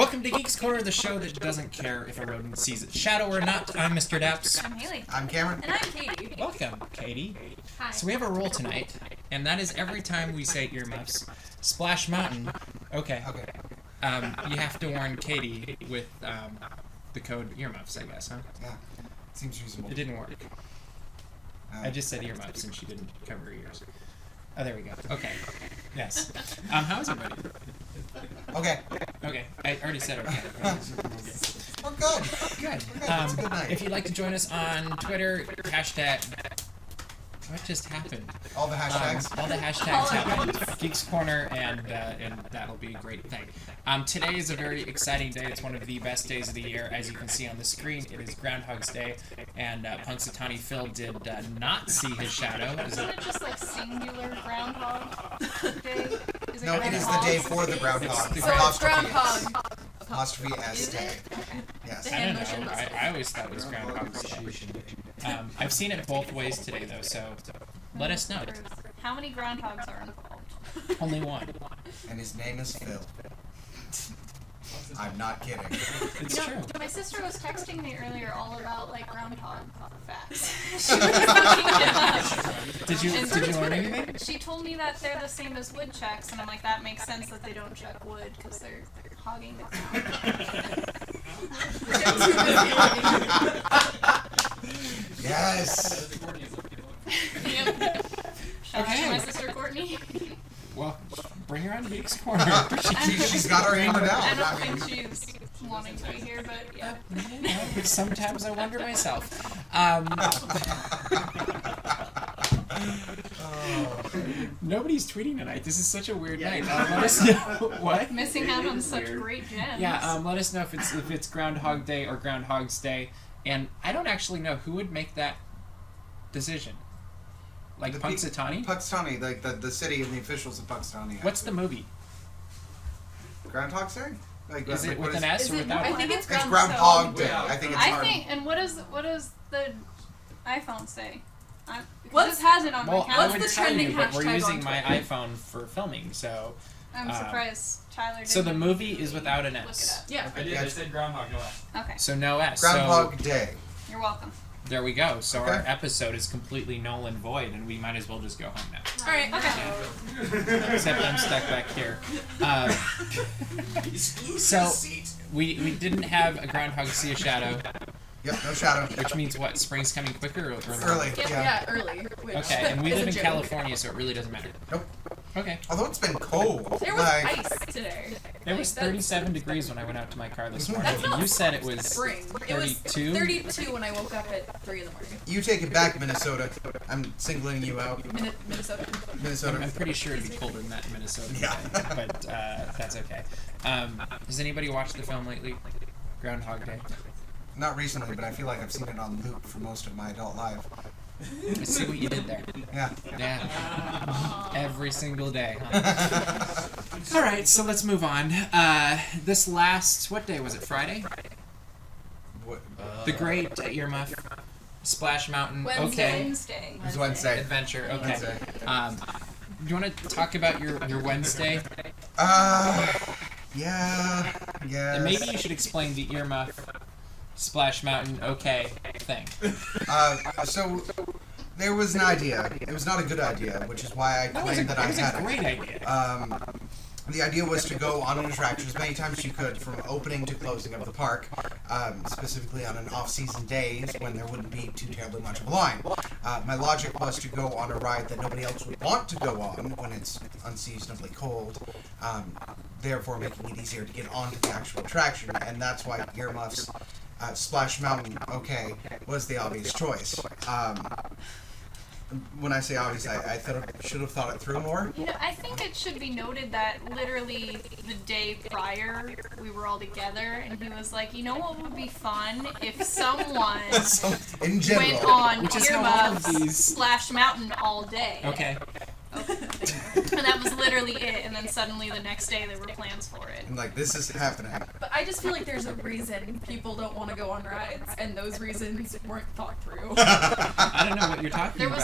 Welcome to Geeks Corner, the show that doesn't care if a rodent sees its shadow or not. I'm Mr. Daps. I'm Haley. I'm Cameron. And I'm Katie. Welcome, Katie. Hi. So we have a rule tonight, and that is every time we say earmuffs, Splash Mountain, okay. You have to warn Katie with the code earmuffs, I guess, huh? Yeah, seems reasonable. It didn't work. I just said earmuffs, and she didn't cover her ears. Oh, there we go. Okay. Yes. How's everybody? Okay. Okay. I already said okay. We're good. Good. It's a good night. If you'd like to join us on Twitter, hashtag... What just happened? All the hashtags. All the hashtags happened. Geeks Corner, and that'll be a great thing. Today is a very exciting day. It's one of the best days of the year. As you can see on the screen, it is Groundhog's Day, and Punxsutawney Phil did not see his shadow. Isn't it just like singular Groundhog Day? Is it No, it is the day for the Groundhog. It's So it's Groundhog. Apostrophe S Is day. it? Okay. Yes. I don't know. I always thought it was Groundhog's Day. I've seen it both ways today, though, so let us know. How many groundhogs are involved? Only one. And his name is Phil. I'm not kidding. It's true. My sister was texting me earlier all about like groundhog facts. She was looking it up. Did you learn anything? She told me that they're the same as woodchucks, and I'm like, that makes sense that they don't chuck wood because they're hogging the ground. Yes. Yep. Shout out Okay. to my sister Courtney. Well, bring her on Geeks Corner. She's got her hammer down. I don't I mean, think she's wanting to be here, but yeah. Sometimes I wonder myself. Nobody's tweeting tonight. This is such a weird night. Let us know what. Missing out on such great gems. Yeah. Let us know if it's Groundhog Day or Groundhog's Day, and I don't actually know who would make that decision. Like Punxsutawney? Punxsutawney, like the city and the officials of Punxsutawney. What's the movie? Groundhog's Day? Like, Is it what with an S or without? I think it's It's Groundhog Day. I think it's hard. and what does the iPhone say? Because this has it on Well, my I calendar. would the tell trending you, but we're hashtag using on my Twitter? iPhone for filming, so. I'm surprised Tyler didn't. So the movie is without an Look it S. up. Yeah. I did. I said Groundhog, no S. Okay, So no S. Groundhog So Day. you're welcome. there we go. So Okay. our episode is completely null and void, and we might as well just go home now. All right. Okay. Except I'm stuck back here. So we didn't have a groundhog see a shadow, Yep, no shadow. which means what? Spring's coming quicker or early? Early. Yeah, Yeah. early. Which Okay, and we is live a in joke. California, so it really doesn't matter. Nope. Okay. Although it's been cold. There was like, ice today. It was 37 degrees when I went out to my car this morning, That's and not you said it was Spring. It was 32? 32 when I woke up at 3 in the morning. You take it back, Minnesota. I'm singling you out. Minnesota. Minnesota. I'm pretty sure it'd be colder than that in Minnesota, Yeah. today, but that's okay. Has anybody watched the film lately? Groundhog Day. Not recently, but I feel like I've seen it on loop for most of my adult life. I see what you did there. Yeah. Yeah. Every single day. All right, so let's move on. This last, what day was it? Friday? What? The Great Earmuff Splash Mountain. Okay. Wednesday. It was Wednesday. Adventure. Okay. Wednesday. Do you want to talk about your Wednesday? Yeah. Yes. And maybe you should explain the earmuff Splash Mountain. Okay. Thing. So there was an idea. It was not a good idea, which is why I claimed that I had a it. great idea. The idea was to go on an attraction as many times as you could from opening to closing of the park, specifically on an off-season days when there wouldn't be too terribly much of a line. My logic was to go on a ride that nobody else would want to go on when it's unseasonably cold, therefore making it easier to get onto the actual attraction, and that's why earmuffs Splash Mountain, okay, was the obvious choice. When I say obvious, I should have thought it through more. You know, I think it should be noted that literally the day prior, we were all together, and he was like, you know what would be fun if someone So, in general. went on Which is how all of earmuffs these- Splash Mountain all day. Okay. And that was literally it, and then suddenly the next day there were plans for it. And like, this is happening. But I just feel like there's a reason people don't want to go on rides, and those reasons weren't thought through. I don't know what you're talking There about.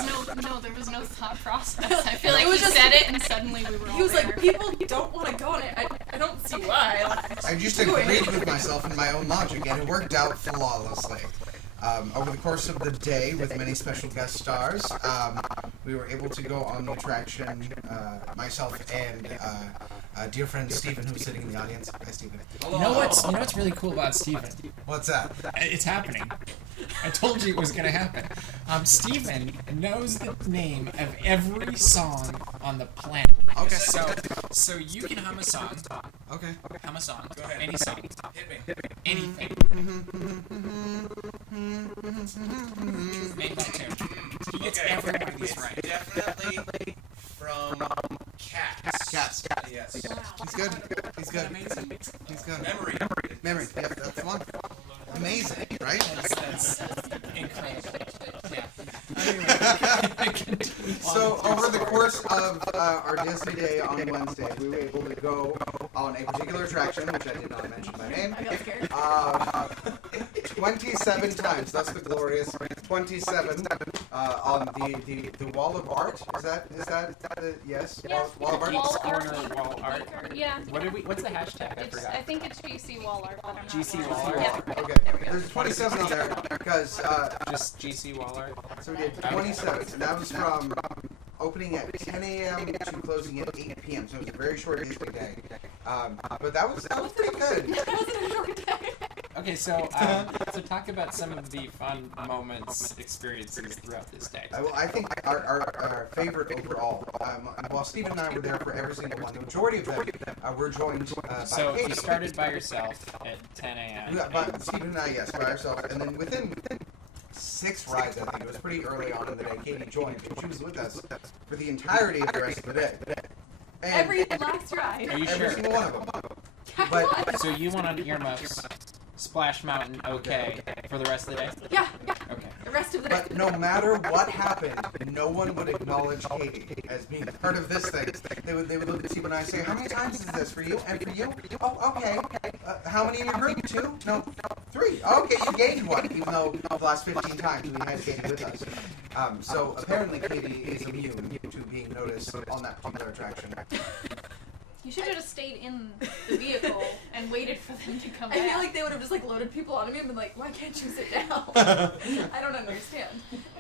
was no thought process. I feel like It was he just- said it, and suddenly we were all He was there. like, people don't want to go on it. I don't see why. I just do it. agreed with myself and my own logic, and it worked out flawlessly. Over the course of the day, with many special guest stars, we were able to go on the attraction, myself and dear friend Stephen, who's sitting in the audience. Hi, Stephen. You know what's really cool about Steven? What's that? It's happening. I told you it was gonna happen. Steven knows the name of every song on the planet. Okay. So you can hum a song. Okay. Hum a song. Go ahead. Any song. Hit me. Anything. Name that tune. He gets every one of these right. Definitely from Cats. Cats. Yes. He's good. He's good. He's good. Memory. Memory. Yep, that's one. Amazing, right? That's incredible. Yeah. Anyway, So over the course of our Disney day on Wednesday, we were able to go on a particular attraction, which I did not mention by name, I got scared. 27 times. That's the glorious 27 on the wall of art. Is that the yes? Yeah. Wall of art. Wall Corner art. wall art. Yeah. What's the hashtag? I It's, forgot. I think it's GC Wall Art. But I'm not GC sure. Wall Art? Yeah. Okay. There we go. There's 27 on there because Just GC wall art. so we did 27. And that was from opening at 10 a.m. to closing at 8 p.m. So it was a very short Disney day. But that was pretty good. That wasn't a short day. Okay, so talk about some of the fun moments, experiences throughout this day. Well, I think our favorite overall, while Steve and I were there for every single one, the majority of them were joined by So Katie. you started by yourself at 10 a.m. Yeah, but Steve and I, yes, by ourselves. And then within 6 rides, I think, it was pretty early on in the day, Katie joined, and she was with us for the entirety of the rest of the day. And Every last ride. Are you every sure? single one of them. I But- was. So you went on earmuffs, Splash Mountain, okay, for the rest of the day? Yeah. Okay. The rest of the day. But no matter what happened, no one would acknowledge Katie as being part of this thing. They would look at Steve and I and say, "How many times is this for you? And for you? Oh, okay. How many in your group? 2? No, 3. Okay, you gained 1, even though the last 15 times we had Katie with us. So apparently Katie is immune to being noticed on that particular attraction. You should have just stayed in the vehicle and waited for them to come I back. feel like they would have just like loaded people onto me and been like, why can't you sit down? I don't understand.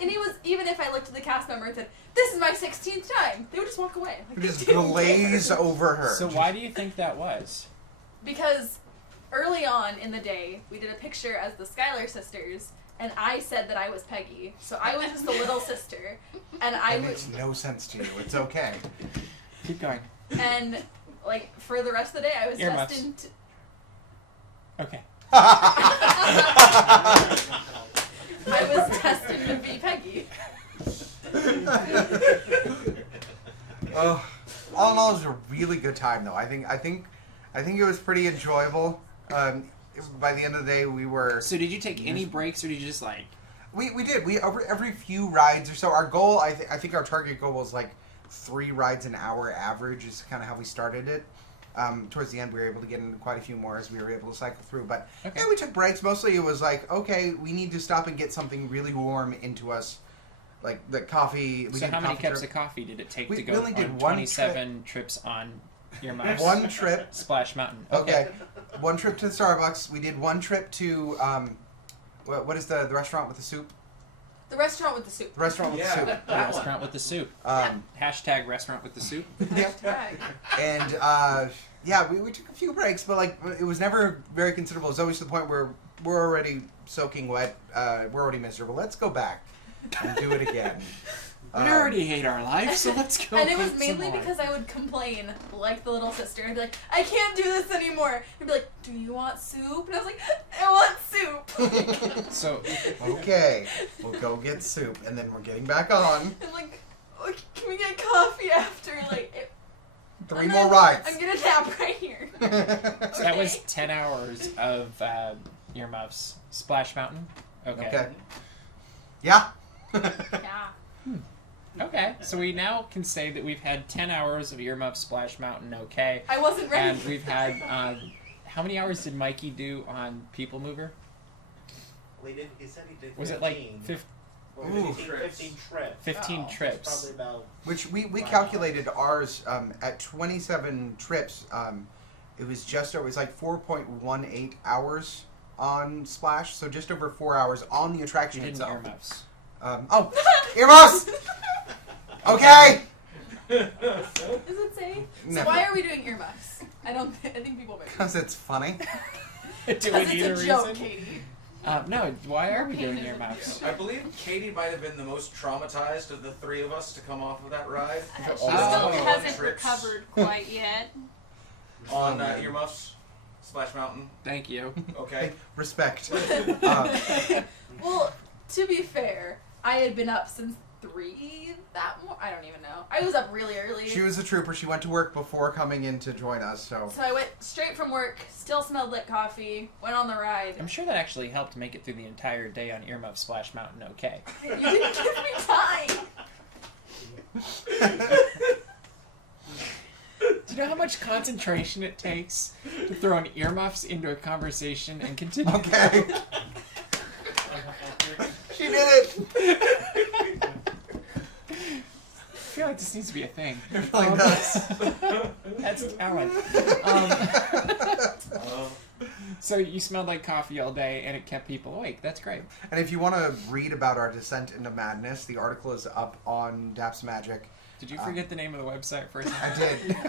And it was, even if I looked at the cast member and said, this is my 16th time, they would just walk away. Like, Just they didn't glaze care. over her. So why do you think that was? Because early on in the day, we did a picture as the Skylar sisters, and I said that I was Peggy. So I was just the little sister, and I It was, makes no sense to you. It's okay. Keep going. and like for the rest of the day, I was Earmuffs. destined to, Okay. I was destined to be Peggy. Oh, all in all, it was a really good time, though. I think it was pretty enjoyable. By the end of the day, we were. So did you take any breaks, or did you just like? We did. We over every few rides or so. Our goal, I think, our target goal was like 3 rides an hour average. Is kind of how we started it. Towards the end, we were able to get into quite a few more as we were able to cycle through. But Okay. yeah, we took breaks. Mostly, it was like, okay, we need to stop and get something really warm into us, like the coffee. So did how many coffee cups trip. of coffee did it take We to go only did on one 27 trips on earmuffs? One trip. Splash Mountain. Okay. One trip to the Starbucks. We did one trip to what is the restaurant with the soup? The restaurant with the soup. The restaurant with the soup. Yeah. Restaurant with the soup. Hashtag restaurant with the soup. Hashtag. And yeah, we took a few breaks, but like it was never very considerable. It was always to the point where we're already soaking wet. We're already miserable. Let's go back and do it again. We already hate our life, so let's go. And it was get some mainly more. because I would complain, like the little sister, and be like, I can't do this anymore. And be like, do you want soup? And I was like, I want soup. So Okay, we'll go get soup, and then we're getting back on. And like, oh, can we get coffee after? Like, 3 and more then rides. I'm gonna nap right here. So that was 10 hours of earmuffs. Splash Mountain? Okay. Okay. Yeah. Yeah. Okay, so we now can say that we've had 10 hours of Earmuff Splash Mountain, okay. I wasn't ready. And we've had, how many hours did Mikey do on People Mover? Well, he said he did 15. Was it like 15 15 trips. 15 trips? Probably about... Which we calculated ours at 27 trips. It was it was like 4.18 hours on Splash, so just over 4 hours on the attraction You didn't itself. earmuffs. Earmuffs! Okay! Is it safe? So Never. why are we doing earmuffs? I think people might. Because it's funny. Do we Because need a it's a reason? joke, Katie. No, why are we doing Pain is a earmuffs? I believe Katie might have been the most traumatized of the three of us to come off of that ride. She Oh. still 21 hasn't trips recovered quite yet. on earmuffs, Splash Mountain. Thank you. Okay. Respect. Well, to be fair, I had been up since 3 I don't even know. I was up really early. She was a trooper. She went to work before coming in to join us, so... So I went straight from work, still smelled like coffee, went on the ride. I'm sure that actually helped make it through the entire day on Earmuff Splash Mountain okay. You didn't give me time. Do you know how much concentration it takes to throw an earmuffs into a conversation and continue? Okay. She did it! I feel like this needs to be a thing. It really does. That's talent. So you smelled like coffee all day and it kept people awake. That's great. And if you want to read about our descent into madness, the article is up on DAPs Magic. Did you forget the name of the website for a second?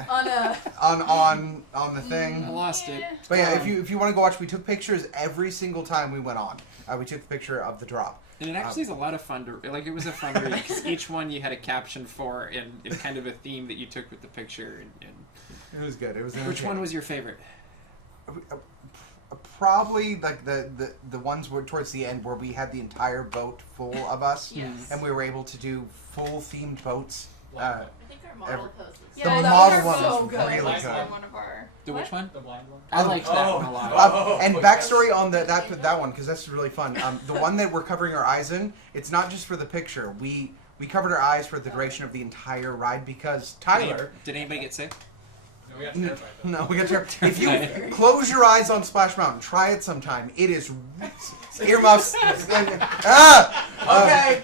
I did. on the I thing. lost it. But yeah, if you want to go watch, we took pictures every single time we went on. We took the picture of the drop. And it actually is a lot of fun to, like, it was a fun read because each one you had a caption for and kind of a theme that you took with the picture. And It was good. It was which one was your favorite? Probably like the ones were towards the end where we had the entire boat full of us, Yes. and we were able to do full themed boats. I think our model post was Yeah, The that model was one so was good. really That's good. one of our. The which one? the blind one. I liked that Oh. one a lot. And backstory on that one, because that's really fun. The one that we're covering our eyes in, it's not just for the picture. We covered our eyes for the duration of the entire ride because Tyler. Did anybody get sick? No, we got terrified though. No, we got to. If you close your eyes on Splash Mountain, try it sometime. It is earmuffs. Okay.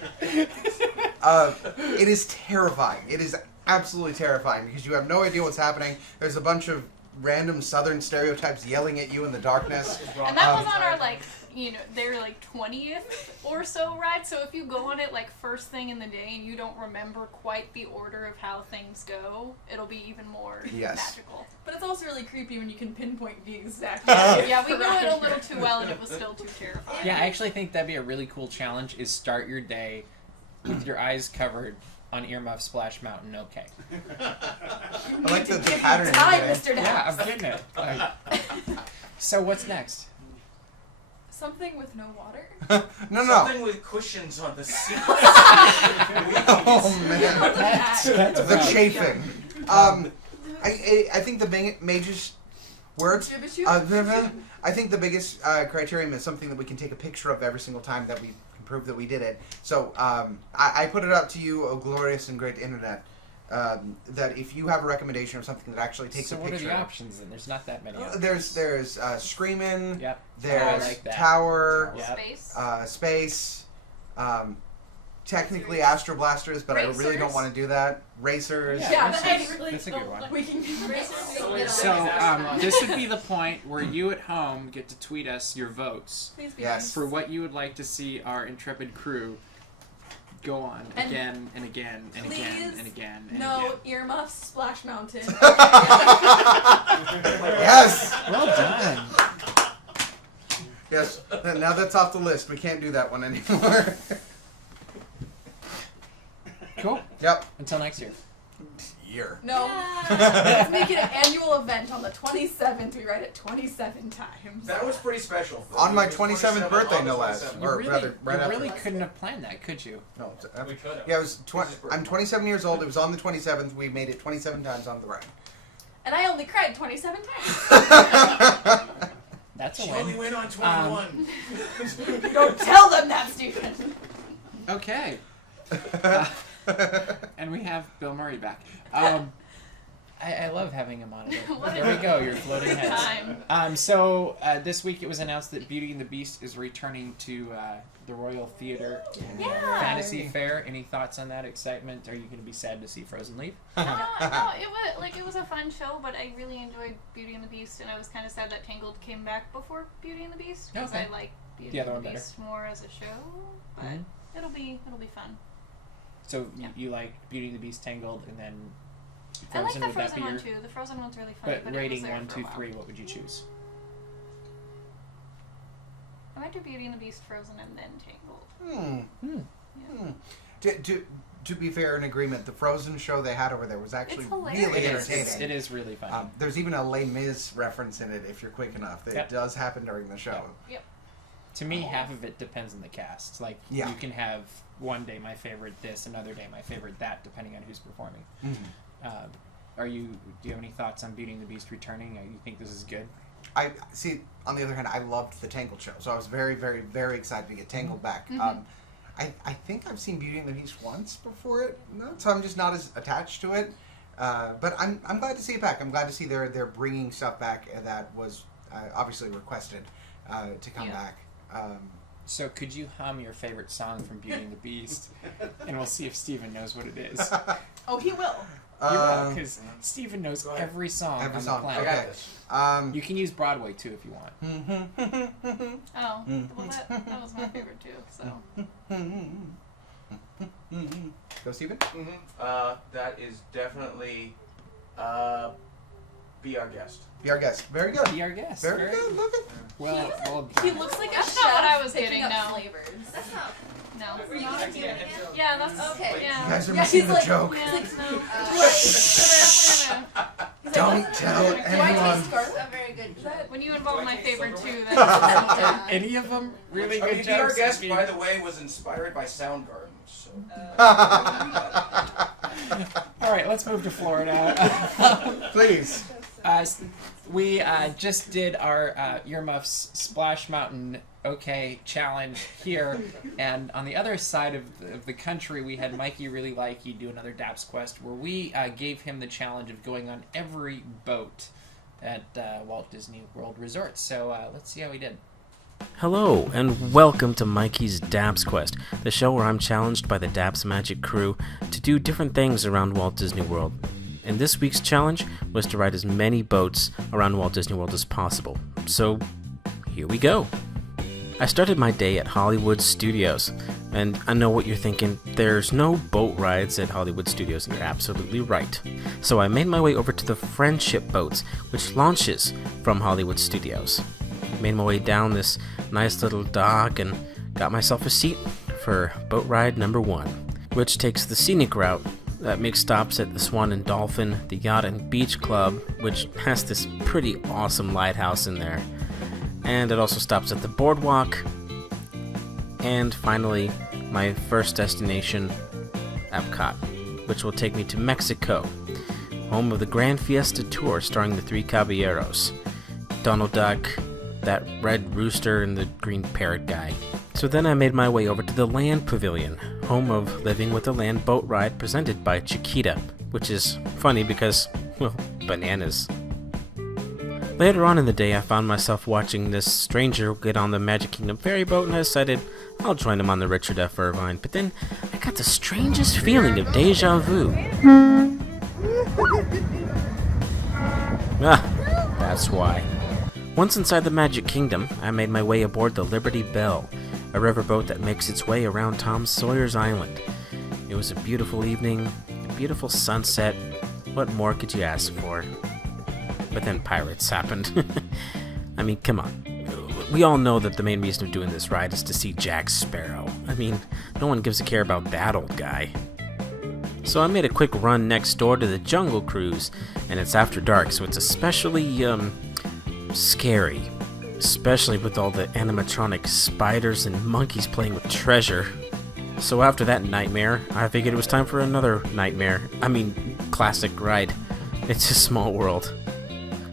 It is terrifying. It is absolutely terrifying because you have no idea what's happening. There's a bunch of random Southern stereotypes yelling at you in the darkness. And that was on our, like, they're like 20th or so ride. So if you go on it like first thing in the day and you don't remember quite the order of how things go, it'll be even more magical. But it's also really creepy when you can pinpoint the exact. Yeah, we knew it a little too well and it was still too terrifying. Yeah, I actually think that'd be a really cool challenge is start your day with your eyes covered on Earmuff Splash Mountain okay. I like the pattern. you're Time, getting. Mr. Yeah, Daps. I'm getting it. So what's next? Something with no water. No. Something with cushions on the seat. Oh man. That's The right. chafing. I think the major words. I think the biggest criterion is something that we can take a picture of every single time that we can prove that we did it. So I put it up to you, oh glorious and great internet, that if you have a recommendation of something that actually takes So a what picture. are the options then? There's not that many options. There's Screamin'. Yep. There's I like that. Tower. Yep. Space. Space. Technically Astro Blasters, but I really don't Racers. want to do that. Racers. Yeah, That's but I really That's a good one. We can So this would be the point where you at home get to tweet us your votes Please be Yes. nice. for what you would like to see our intrepid crew go on And again and again and again please, and again and No again. earmuffs, Splash Mountain. Yes. Well done. Yes. Now that's off the list. We can't do that one anymore. Cool. Yep. Until next year. Year. No. Let's make it an annual event on the 27th. We ride it 27 times. That was pretty special. On my It was 27th birthday, on the no less. 27th. You Or really, rather, right you after. really couldn't have planned that, could you? No, We could have. yeah, it was. I'm 27 years old. It was on the 27th. We made it 27 times on the ride. And I only cried 27 times. That's a She only win. went on 21. Don't tell them that, Stephen. Okay. And we have Bill Murray back. I love having him on again. What There we go, your floating Good heads. time. So this week it was announced that Beauty and the Beast is returning to the Royal Theater Yeah. Fantasy Fair. Any thoughts on that excitement? Are you going to be sad to see Frozen leave? No, it was a fun show, but I really enjoyed Beauty and the Beast, and I was kind of sad that Tangled came back before Beauty and the Beast because Okay. I like Beauty The other and the one Beast more as a show. But Mhm. it'll be fun. So Yeah. you like Beauty and the Beast, Tangled, and then I like Frozen? the Would that Frozen be one your... too. The Frozen one's really fun. But it rating was there 1, for a 2, while. 3, what would you choose? I might do Beauty and the Beast, Frozen, and then Tangled. To be fair, in agreement, the Frozen show they had over there was actually It's really hilarious. entertaining. It is really fun. There's even a Les Mis reference in it if you're quick enough. That Yep. It does happen during the show. Yep. To me, half of it depends on the cast. Like, Yeah. you can have one day my favorite this, another day my favorite that, depending on who's performing. Mhm. Do you have any thoughts on Beauty and the Beast returning? You think this is good? I see. On the other hand, I loved the Tangled show, so I was very, very, very excited to get Tangled back. I think I've seen Beauty and the Beast once before it, so I'm just not as attached to it. But I'm glad to see it back. I'm glad to see they're bringing stuff back that was obviously requested to come back. So could you hum your favorite song from Beauty and the Beast? And we'll see if Steven knows what it is. Oh, he will. Because Steven knows every song Every on song. the I planet. got this. You can use Broadway, too, if you want. Oh, well that was my favorite too. So Go, Steven? That is definitely Be Our Guest. Be our guest. Very good. Be our guest. Very good. Love it. Well, He looks like a That's chef not what I was picking getting, up no. flavors. That's not. no. Were you gonna do it again? Yeah, that's Okay. You Yeah. guys are Yeah, missing he's the like- joke. Yeah, no. He's We're gonna- Don't tell Do I anyone. taste garlic? That's a very good joke. when you involve my favorite too, then Yeah. Any of them really I good mean, Be Our jokes? Guest, I mean- by the way, was inspired by Soundgarden. So. All right, let's move to Florida. Please. We just did our Earmuffs Splash Mountain OK challenge here, and on the other side of the country, we had Mikey Really Likey do another DAPs Quest, where we gave him the challenge of going on every boat at Walt Disney World Resort. So let's see how he did. Hello, and welcome to Mikey's DAPs Quest, the show where I'm challenged by the DAPs Magic crew to do different things around Walt Disney World. And this week's challenge was to ride as many boats around Walt Disney World as possible. So, here we go. I started my day at Hollywood Studios, and I know what you're thinking, there's no boat rides at Hollywood Studios, and you're absolutely right. So I made my way over to the Friendship Boats, which launches from Hollywood Studios. Made my way down this nice little dock and got myself a seat for boat ride number 1, which takes the scenic route that makes stops at the Swan and Dolphin, the Yacht and Beach Club, which has this pretty awesome lighthouse in there. And it also stops at the boardwalk. And finally, my first destination, Epcot, which will take me to Mexico, home of the Grand Fiesta Tour starring the Three Caballeros, Donald Duck, that red rooster, and the green parrot guy. So then I made my way over to the Land Pavilion, home of Living with the Land boat ride presented by Chiquita, which is funny because, well, bananas. Later on in the day, I found myself watching this stranger get on the Magic Kingdom ferry boat, and I decided I'll join him on the Richard F. Irvine. But then I got the strangest feeling of deja vu. That's why. Once inside the Magic Kingdom, I made my way aboard the Liberty Belle, a riverboat that makes its way around Tom Sawyer's Island. It was a beautiful evening, a beautiful sunset. What more could you ask for? But then pirates happened. I mean, come on. We all know that the main reason of doing this ride is to see Jack Sparrow. I mean, no one gives a care about that old guy. So I made a quick run next door to the Jungle Cruise, and it's after dark, so it's especially, scary. Especially with all the animatronic spiders and monkeys playing with treasure. So after that nightmare, I figured it was time for another classic ride. It's a Small World.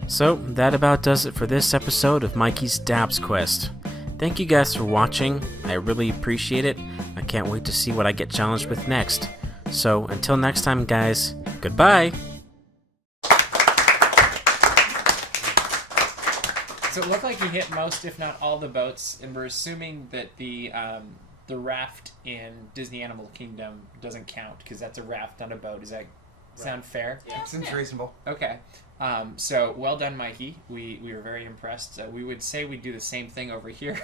So, that about does it for this episode of Mikey's DAPs Quest. Thank you guys for watching. I really appreciate it. I can't wait to see what I get challenged with next. So until next time, guys, goodbye. So it looked like you hit most, if not all, the boats, and we're assuming that the raft in Disney Animal Kingdom doesn't count because that's a raft, not a boat. Does that sound fair? Yeah, seems reasonable. Okay. So well done, Mikey. We were very impressed. We would say we'd do the same thing over here,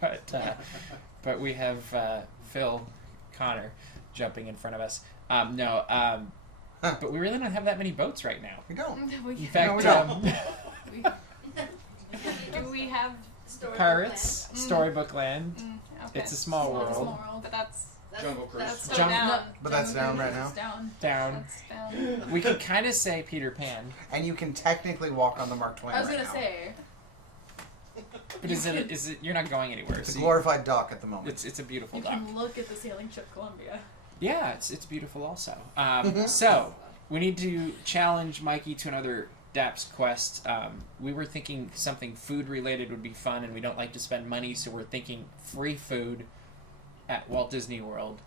but we have Phil Connor jumping in front of us. But we really don't have that many boats right now. We don't. In fact, we don't. Do we have Pirates, Storybook Land. okay. It's a small world. But that's Jungle Cruise. that's still Jump- down. But that's down right now. It's down. Down. That's down. We can kind of say Peter Pan, And you can technically walk on the Mark Twain I was right gonna now. say. but is it? You're not going anywhere. It's a so glorified dock at the moment. it's a beautiful You dock. can look at the sailing ship Columbia. Yeah, it's beautiful also. So we need to challenge Mikey to another DAPs Quest. We were thinking something food related would be fun, and we don't like to spend money, so we're thinking free food at Walt Disney World.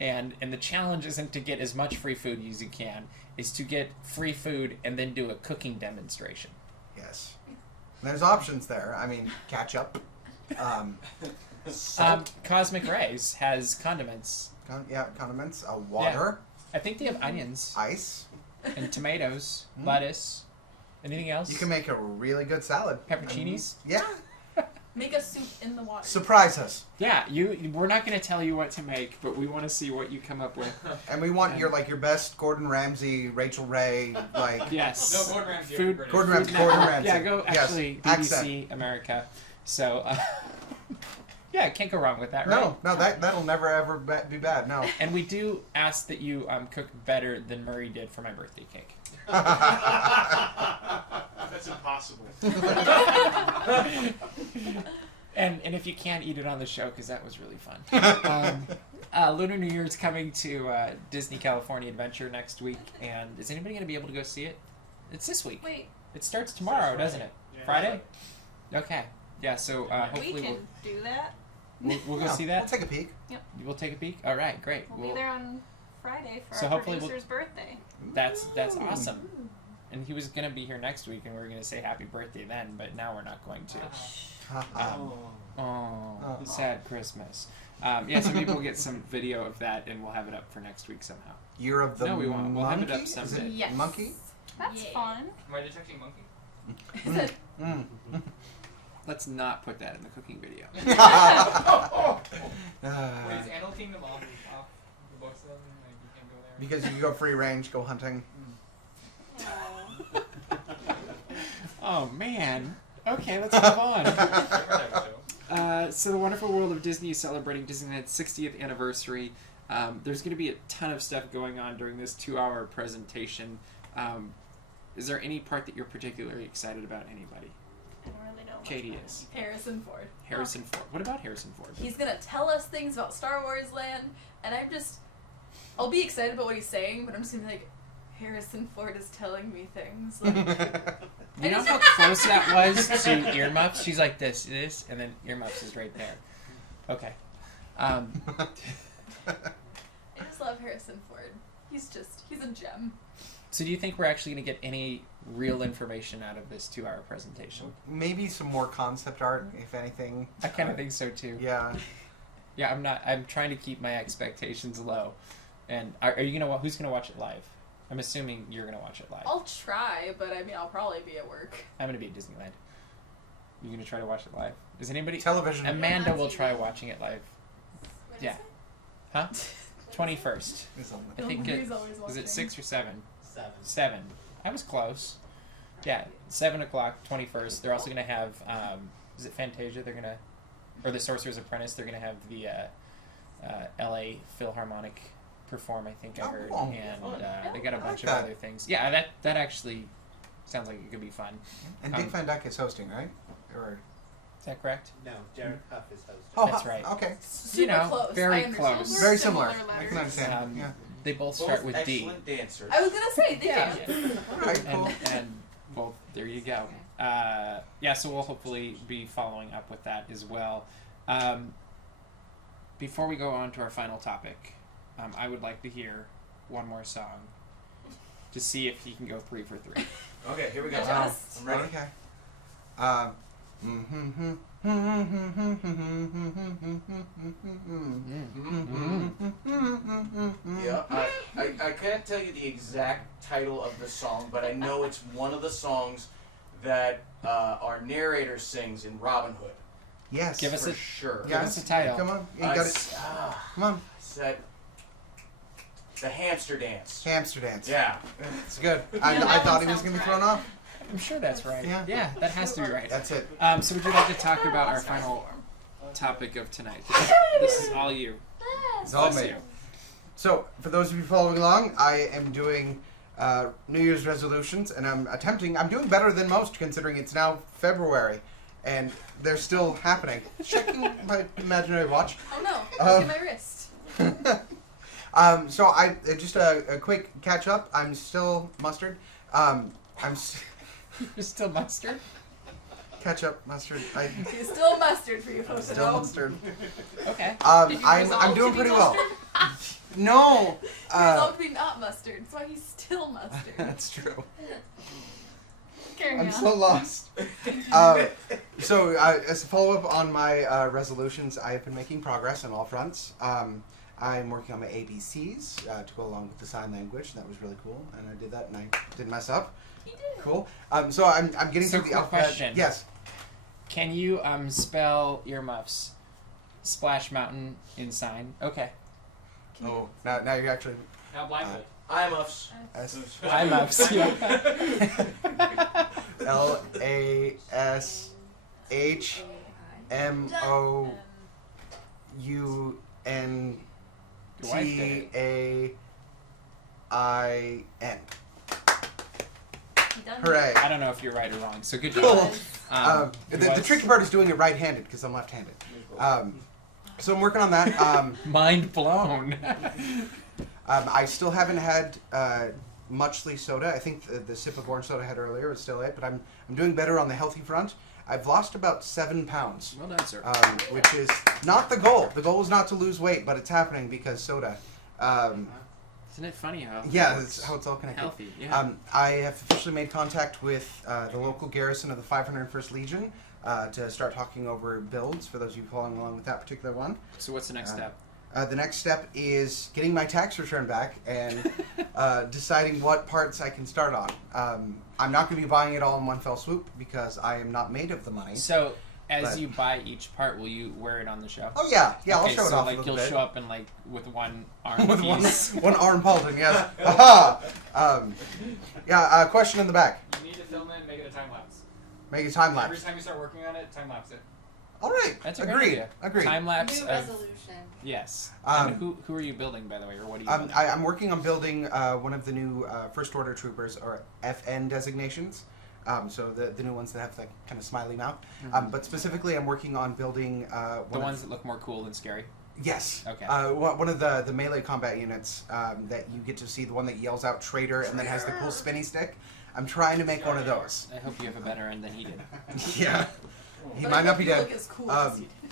And the challenge isn't to get as much free food as you can, is to get free food and then do a cooking demonstration. Yes. There's options there. I mean, ketchup. Salt. Cosmic Rays has condiments. Condiments. Water. I think they have onions Ice. and tomatoes, lettuce. Anything else? You can make a really good salad. Pepperoncinis? Yeah. Make a soup in the water. Surprise us. Yeah, we're not going to tell you what to make, but we want to see what you come up with. And we want your best Gordon Ramsay, Rachel Ray, Yes. No, Gordon Ramsay. Food. British. Gordon Ramsay. Food Gordon Network. Ramsay. Yeah, go Yes. actually BBC America. So, yeah, can't go wrong with that, right? No, that'll never ever be bad. No. And we do ask that you cook better than Murray did for my birthday cake. That's impossible. And if you can, eat it on the show because that was really fun. Lunar New Year is coming to Disney California Adventure next week, and is anybody going to be able to go see it? It's this week. Wait, It starts tomorrow, doesn't it? Yeah. Friday? Okay. Yeah, so we hopefully can do that. we'll go Yeah, see that. We'll take a peek. We'll take a peek? All right, great. We'll be there on Friday for So our hopefully producer's birthday. That's awesome. And he was going to be here next week, and we were going to say happy birthday then, but now we're not going to. Sad Christmas. So maybe we'll get some video of that, and we'll have it up for next week somehow. Year of the No, we won't. We'll have it monkey? up Is someday. it Yes. monkey? That's Yeah. fun. Am I detecting monkey? Let's not put that in the cooking video. Wait, is Animal Kingdom off the books then? Like, you can't go there? Because you can go free range, go hunting. Oh, man. Okay, let's move on. So the Wonderful World of Disney is celebrating Disneyland's 60th anniversary. There's going to be a ton of stuff going on during this 2-hour presentation. Is there any part that you're particularly excited about, anybody? I don't really know. Katie is. Harrison Ford. Harrison Ford. What about Harrison Ford? He's gonna tell us things about Star Wars Land, and I'll be excited about what he's saying, but I'm just gonna be like, Harrison Ford is telling me things. Like, You know how close that was to earmuffs? She's like this, and then earmuffs is right there. Okay. I just love Harrison Ford. He's a gem. So do you think we're actually going to get any real information out of this 2-hour presentation? Maybe some more concept art, if anything. I kind of think so too. Yeah. Yeah, I'm trying to keep my expectations low. And who's going to watch it live? I'm assuming you're going to watch it live. I'll try, but I mean, I'll probably be at work. I'm going to be at Disneyland. You going to try to watch it live? Is anybody? Television. Amanda On will TV. try watching it live. What Yeah. is it? Huh? 21st. Is on I think He's always is watching. it 6 or 7? 7. 7. I was close. Yeah, 7 o'clock, 21st. They're also going to have, is it Fantasia? They're going to, or the Sorcerer's Apprentice, they're going to have the LA Philharmonic perform, I think I heard. Oh, And fun. they got a I bunch like of that. other things. Yeah, that actually sounds like it could be fun. And Dick Van Dyke is hosting, right? Or Is that correct? No, Derek Huff is hosting. oh, That's right. Okay. Super close. very I understand. close. Very Similar similar. I letters. can understand. Yeah. They both Both start with D. excellent dancers. I was gonna say they Yeah. dance. All right. Cool. And well, there you go. So we'll hopefully be following up with that as well. Before we go on to our final topic, I would like to hear one more song to see if he can go 3 for 3. Okay, here we go. Adjust. I'm ready. Okay. Yeah, I can't tell you the exact title of the song, but I know it's one of the songs that our narrator sings in Robin Hood. Yes. Give us For a sure. Give us a title. Come on. You got it. Come on. Said the hamster dance. Hamster dance. Yeah. It's good. Yeah, I that thought one he was going to be sounds thrown off. I'm sure that's right. Yeah. That has to be right. That's it. So would you like to talk about our final topic of tonight? This is all you. It's all Bless me. you. So, for those of you following along, I am doing New Year's resolutions, and I'm doing better than most considering it's now February, and they're still happening. Checking my imaginary watch. Oh no! Um, Look at my wrist. So I just a quick catch up. I'm still mustard. You're still mustard? Ketchup, mustard. It's still mustard for you folks to Still know. mustard. Okay. Did you I'm resolve doing to be pretty well. mustard? No. Resolved to be not mustard. That's why he's still mustard. That's true. Carry I'm on. so lost. So as a follow-up on my resolutions, I have been making progress on all fronts. I'm working on my ABCs to go along with the sign language. That was really cool, and I did that, and I didn't mess up. He did. Cool. So I'm getting So through the quick alphabet. question. Yes. Can you spell earmuffs? Splash Mountain in sign. Okay. Oh, now you're actually. Now blindfold. I'm ups. Eyemuffs. LASHMOUNTAIN. He done Hooray. I don't know if you're right or wrong. So good job. Cool. It The was tricky part is doing it right-handed because I'm left-handed. So I'm working on that. mind blown. I still haven't had muchly soda. I think the sip of orange soda I had earlier was still it, but I'm doing better on the healthy front. I've lost about 7 pounds, Well done, sir. which is not the goal. The goal is not to lose weight, but it's happening because soda. Isn't it funny how? Yeah, that's how it's all connected. Healthy. Yeah. I have officially made contact with the local garrison of the 501st Legion to start talking over builds for those of you following along with that particular one. So what's the next step? The next step is getting my tax return back and deciding what parts I can start on. I'm not going to be buying it all in one fell swoop because I am not made of the money. So as but- you buy each part, will you wear it on the show? Oh yeah, I'll Okay, show it so off like a little you'll bit. show up in like with one arm With piece. one arm Paulton, yes. Aha! Question in the back. You need to film it and make it a time lapse. Make a time Every lapse. time you start working on it, time lapse it. All right. That's a great Agreed. idea. Agreed. Time lapse New of resolution. yes. Um, and who are you building, by the way, or what are you building? I'm working on building one of the new First Order Troopers, or FN designations. So the new ones that have that kind of smiley mouth. But specifically, I'm working on building the ones that look more cool than scary. Yes. Okay. One of the melee combat units that you get to see, the one that yells out "traitor" and then has the cool spinny stick. I'm trying to make one of those. I hope you have a better end than he did. Yeah. He But might not be you dead. look as cool as he did.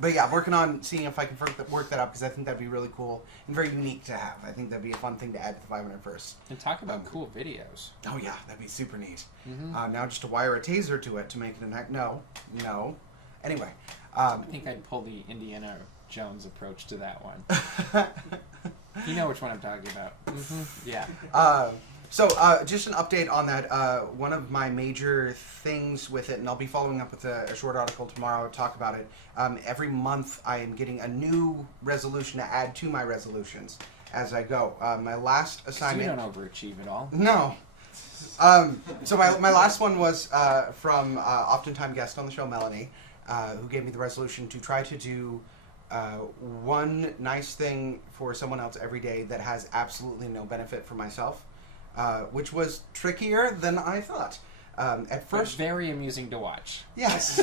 But yeah, I'm working on seeing if I can work that up because I think that'd be really cool and very unique to have. I think that'd be a fun thing to add to the 501st. And talk about cool videos. Oh yeah, that'd be super neat. Mm-hmm. Now just to wire a taser to it to make it an act. No. Anyway. I think I'd pull the Indiana Jones approach to that one. You know which one I'm talking about. Mm-hmm. Yeah. So just an update on that. One of my major things with it, and I'll be following up with a short article tomorrow to talk about it. Every month I am getting a new resolution to add to my resolutions as I go. My last assignment... You don't overachieve at all. No. So my last one was from oftentimes guest on the show, Melanie, who gave me the resolution to try to do one nice thing for someone else every day that has absolutely no benefit for myself, which was trickier than I thought. At But first, very amusing to watch. yes,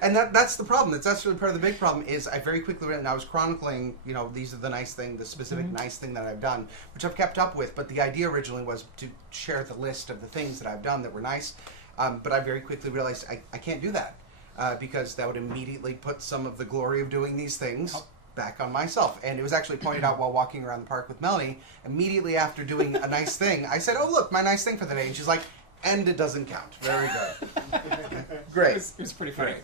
and that's the problem. That's really part of the big problem. Is I very quickly went and I was chronicling, these are the nice thing, the specific nice thing that I've done, which I've kept up with. But the idea originally was to share the list of the things that I've done that were nice. But I very quickly realized I can't do that because that would immediately put some of the glory of doing these things back on myself. And it was actually pointed out while walking around the park with Melanie. Immediately after doing a nice thing, I said, "Oh, look, my nice thing for the day." And she's like, "And it doesn't count." Very good. Great. It was pretty funny.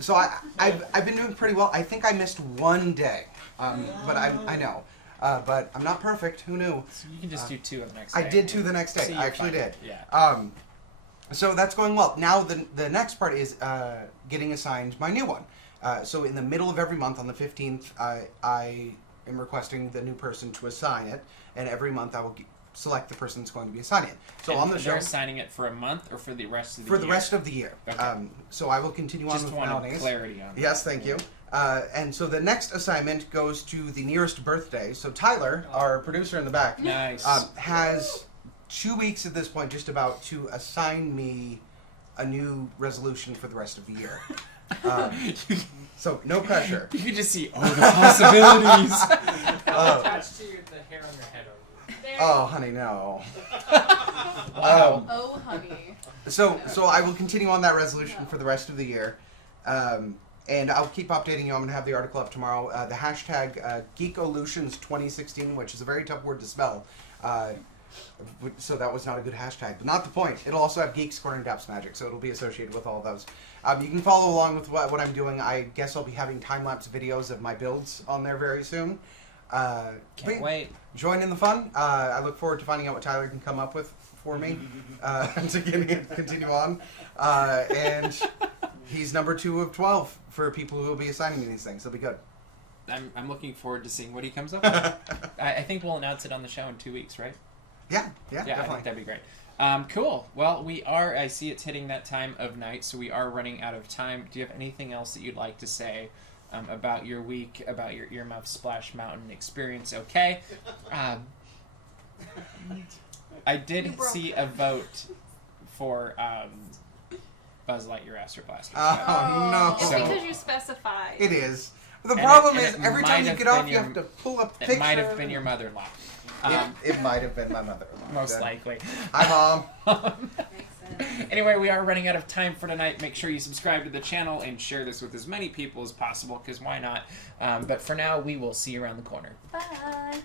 So I've been doing pretty well. I think I missed one day, but I know. But I'm not perfect. Who knew? So you can just do 2 on the next day. I did 2 the next day. So I you're actually fine. did. Yeah. So that's going well. Now the next part is getting assigned my new one. So in the middle of every month on the 15th, I am requesting the new person to assign it, and every month I will select the person that's going to be assigning it. So and on the show, they're assigning it for a month or for the rest of the for year? the rest of the year. Okay. So I will continue on Just with wanted Melanie's. clarity on that. Yes, thank you. And so the next assignment goes to the nearest birthday. So Tyler, our producer in the back, Nice. has 2 weeks at this point just about to assign me a new resolution for the rest of the year. So no pressure. You can just see all the possibilities. How attached to the hair on your head are you? Oh, honey, no. Wow. Oh, honey. So I will continue on that resolution for the rest of the year. And I'll keep updating you. I'm going to have the article up tomorrow. The hashtag Geekolutions 2016, which is a very tough word to spell. So that was not a good hashtag, but not the point. It'll also have Geeks Corner and DAPs Magic, so it'll be associated with all of those. You can follow along with what I'm doing. I guess I'll be having time-lapse videos of my builds on there very soon. Can't wait. Join in the fun. I look forward to finding out what Tyler can come up with for me to continue on. And he's number 2 of 12 for people who will be assigning me these things. It'll be good. I'm looking forward to seeing what he comes up with. I think we'll announce it on the show in 2 weeks, right? Yeah, Yeah, definitely. I think that'd be great. Cool. Well, I see it's hitting that time of night, so we are running out of time. Do you have anything else that you'd like to say about your week, about your Earmuff Splash Mountain experience? Okay. I did see a vote for Buzz Lightyear Astro Blaster. Oh, no. It's So- because you specified. It is. The And problem it is, every might time you have get off, been you your- have to pull up the It picture. might have been your mother-in-law. It might have been my mother-in-law. Most Good. likely. Hi, Mom. Anyway, we are running out of time for tonight. Make sure you subscribe to the channel and share this with as many people as possible, because why not? But for now, we will see you around the corner. Bye.